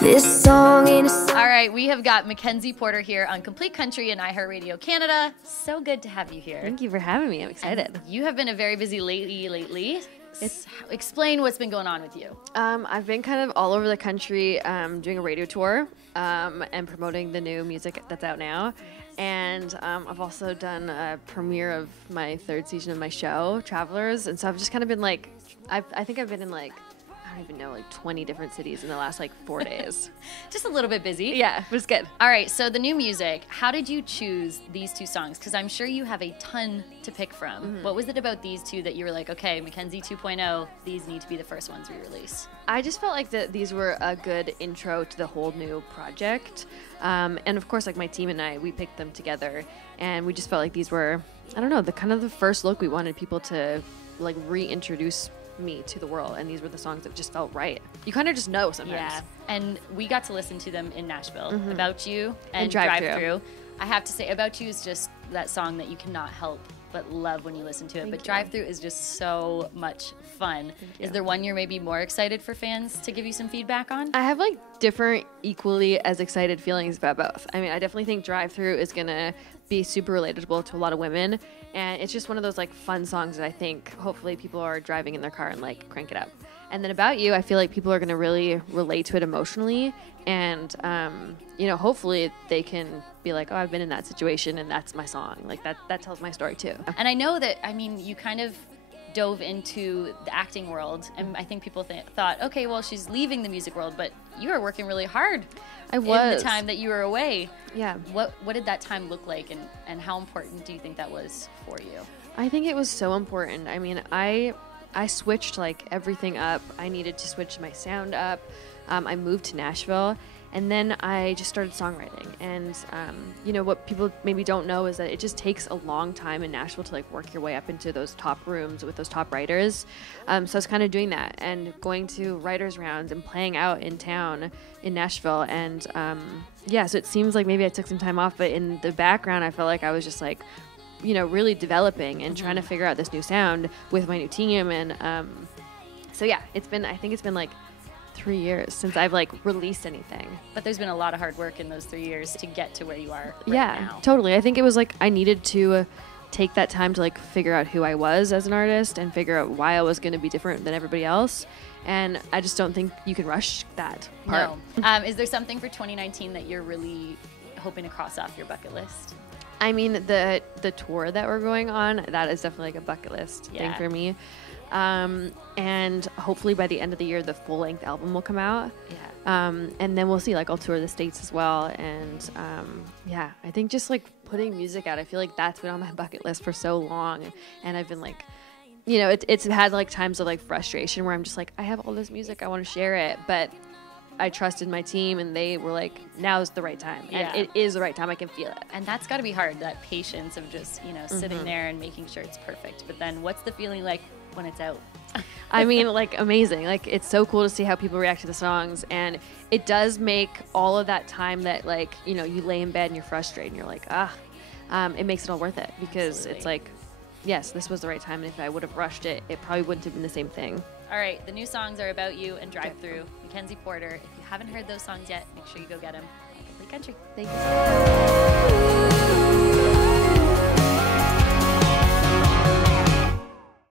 This song ain't a song. All right, we have got MacKenzie Porter here on Complete Country and iHeartRadio Canada. So good to have you here. Thank you for having me. I'm excited. And you have been a very busy lately. Explain what's been going on with you. I've been kind of all over the country doing a radio tour and promoting the new music that's out now. And I've also done a premiere of my third season of my show, Travelers. And so I've just kind of been like, I think I've been in like, I don't even know, like 20 different cities in the last like 4 days. Just a little bit busy. Yeah, but it's good. All right, so the new music, how did you choose these two songs? Because I'm sure you have a ton to pick from. Mm-hmm. What was it about these two that you were like, okay, MacKenzie 2.0, these need to be the first ones we release? I just felt like that these were a good intro to the whole new project. And of course, like my team and I, we picked them together, and we just felt like these were, I don't know, the kind of the first look we wanted people to like reintroduce me to the world, and these were the songs that just felt right. You kind of just know sometimes. Yeah, and we got to listen to them in Nashville. Mm-hmm. About You and Drive Thru. I have to say, About You is just that song that you cannot help but love when you listen to it. But Drive Thru is just so much fun. Is there one you're maybe more excited for fans to give you some feedback on? I have like different, equally as excited feelings about both. I mean, I definitely think Drive Thru is gonna be super relatable to a lot of women, and it's just one of those like fun songs that I think hopefully people are driving in their car and like crank it up. And then About You, I feel like people are going to really relate to it emotionally, and you know, hopefully they can be like, oh, I've been in that situation and that's my song. Like that tells my story too. And I know that, I mean, you kind of dove into the acting world, and I think people thought, okay, well, she's leaving the music world, but you were working really hard. I was. In the time that you were away. Yeah. What did that time look like, and how important do you think that was for you? I think it was so important. I mean, I switched like everything up. I needed to switch my sound up. I moved to Nashville, and then I just started songwriting. And you know, what people maybe don't know is that it just takes a long time in Nashville to like work your way up into those top rooms with those top writers. So I was kind of doing that and going to writers rounds and playing out in town in Nashville. And yeah, so it seems like maybe I took some time off, but in the background, I felt like I was just like, you know, really developing and trying to figure out this new sound with my new team. And so yeah, I think it's been like 3 years since I've like released anything. But there's been a lot of hard work in those 3 years to get to where you are right now. Totally. I think it was like I needed to take that time to like figure out who I was as an artist and figure out why I was going to be different than everybody else. And I just don't think you can rush that part. No. Is there something for 2019 that you're really hoping to cross off your bucket list? I mean, the tour that we're going on, that is definitely like a bucket list thing for me. And hopefully by the end of the year, the full-length album will come out. Yeah. And then we'll see, like, I'll tour the States as well. And, yeah, I think just, like, putting music out, I feel like that's been on my bucket list for so long. And I've been, like, you know, it's had, like, times of, like, frustration where I'm just, like, I have all this music, I want to share it. But I trusted my team, and they were like, now's the right time. And it is the right time. I can feel it. And that's got to be hard, that patience of just, you know, sitting there and making sure it's perfect. But then what's the feeling like when it's out? I mean, like, amazing. Like, it's so cool to see how people react to the songs. And it does make all of that time that, like, you know, you lay in bed and you're frustrated and you're like, it makes it all worth it. Because it's like, yes, this was the right time. And if I would have rushed it, it probably wouldn't have been the same thing. All right, the new songs are About You and Drive Thru. MacKenzie Porter. If you haven't heard those songs yet, make sure you go get them on Complete Country. Thank you so much.